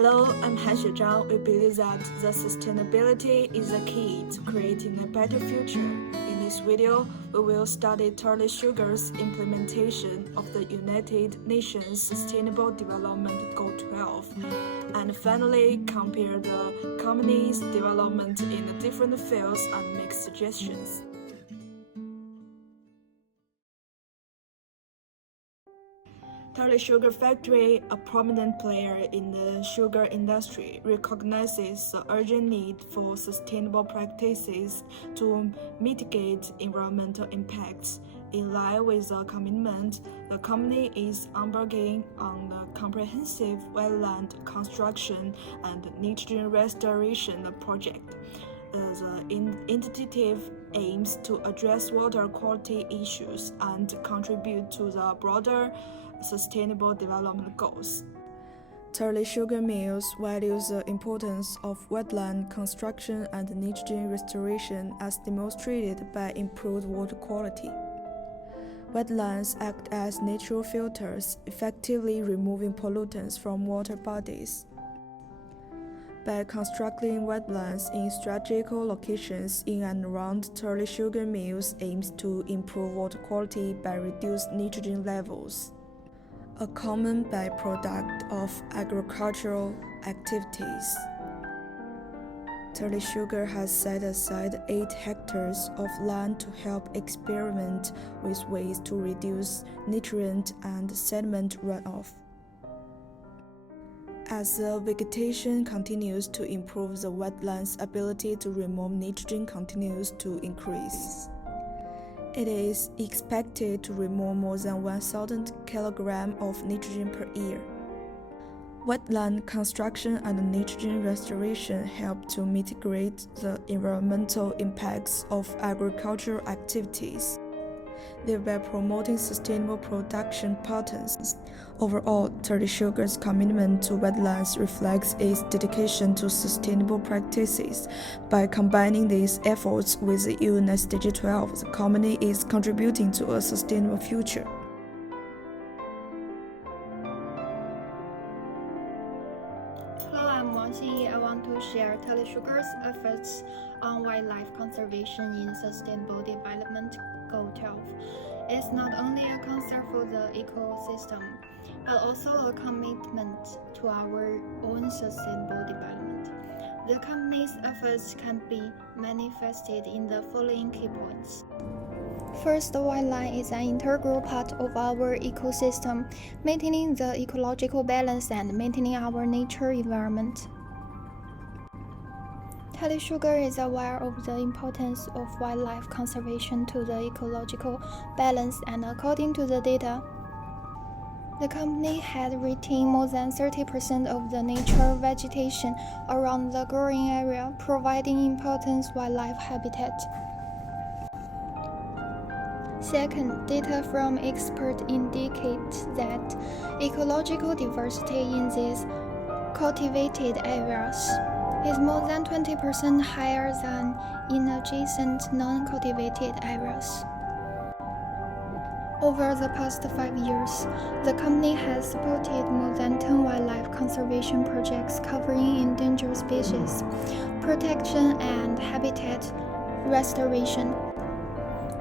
Hello, I'm Han Xuezhang. We believe that the sustainability is the key to creating a better future. In this video, we will study Turley Sugar's implementation of the United Nations Sustainable Development Goal 12, and finally compare the company's development in the different fields and make suggestions. Turley Sugar Factory, a prominent player in the sugar industry, recognizes the urgent need for sustainable practices to mitigate environmental impacts. In line with the commitment, the company is embarking on the comprehensive wetland construction and nitrogen restoration project. The initiative aims to address water quality issues and contribute to the broader sustainable development goals. Turley Sugar Mills values the importance of wetland construction and nitrogen restoration as demonstrated by improved water quality. Wetlands act as natural filters, effectively removing pollutants from water bodies. By constructing wetlands in strategic locations in and around Turley Sugar Mills aims to improve water quality by reduced nitrogen levels, a common byproduct of agricultural activities. Turley Sugar has set aside 8 hectares of land to help experiment with ways to reduce nutrient and sediment runoff. As the vegetation continues to improve, the wetland's ability to remove nitrogen continues to increase. It is expected to remove more than 1,000 kilograms of nitrogen per year. Wetland construction and nitrogen restoration help to mitigate the environmental impacts of agricultural activities, thereby promoting sustainable production patterns. Overall, Turley Sugar's commitment to wetlands reflects its dedication to sustainable practices. By combining these efforts with the UN SDG 12, the company is contributing to a sustainable future. Hello, I'm Wang Xinyi. I want to share Turley Sugar's efforts on wildlife conservation in Sustainable Development Goal 12. It's not only a concern for the ecosystem, but also a commitment to our own sustainable development. The company's efforts can be manifested in the following key points. First, the wildlife is an integral part of our ecosystem, maintaining the ecological balance and maintaining our nature environment. Turley Sugar is aware of the importance of wildlife conservation to the ecological balance, and according to the data, the company had retained more than 30% of the nature vegetation around the growing area, providing important wildlife habitat. Second, data from experts indicate that ecological diversity in these cultivated areas is more than 20% higher than in adjacent non-cultivated areas. Over the past 5 years, the company has supported more than 10 wildlife conservation projects covering endangered species, protection, and habitat restoration.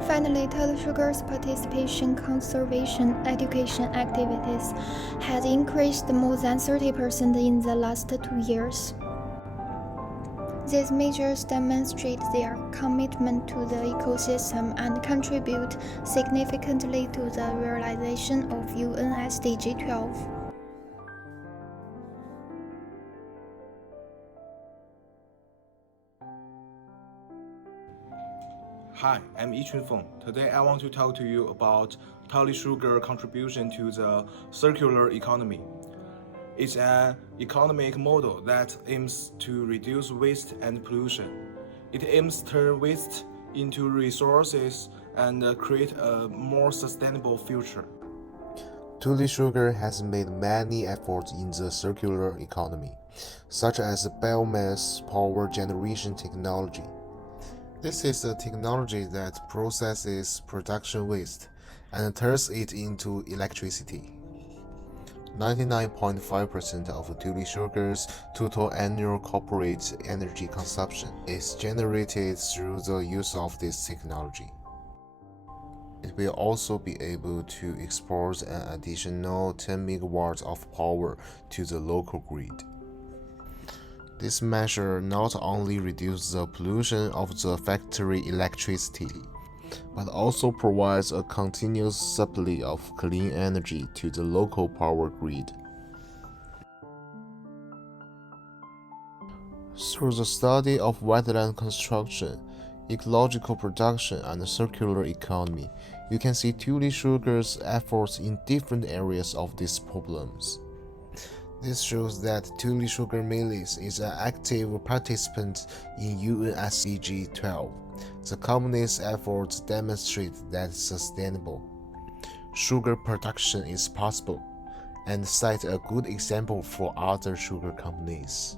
Finally, Turley Sugar's participation in conservation education activities has increased more than 30% in the last 2 years. These measures demonstrate their commitment to the ecosystem and contribute significantly to the realization of UN SDG 12. Hi, I'm Yichun Feng. Today I want to talk to you about Turley Sugar contribution to the circular economy. It's an economic model that aims to reduce waste and pollution. It aims to turn waste into resources and create a more sustainable future. Turley Sugar has made many efforts in the circular economy, such as biomass power generation technology. This is a technology that processes production waste and turns it into electricity. 99.5% of Tule Sugar's total annual corporate energy consumption is generated through the use of this technology. It will also be able to export an additional 10 megawatts of power to the local grid. This measure not only reduces the pollution of the factory electricity, but also provides a continuous supply of clean energy to the local power grid. Through the study of wetland construction, ecological production, and circular economy, you can see Tule Sugar's efforts in different areas of these problems. This shows that Tule Sugar Mills is an active participant in UN SDG 12. The company's efforts demonstrate that sustainable sugar production is possible and set a good example for other sugar companies.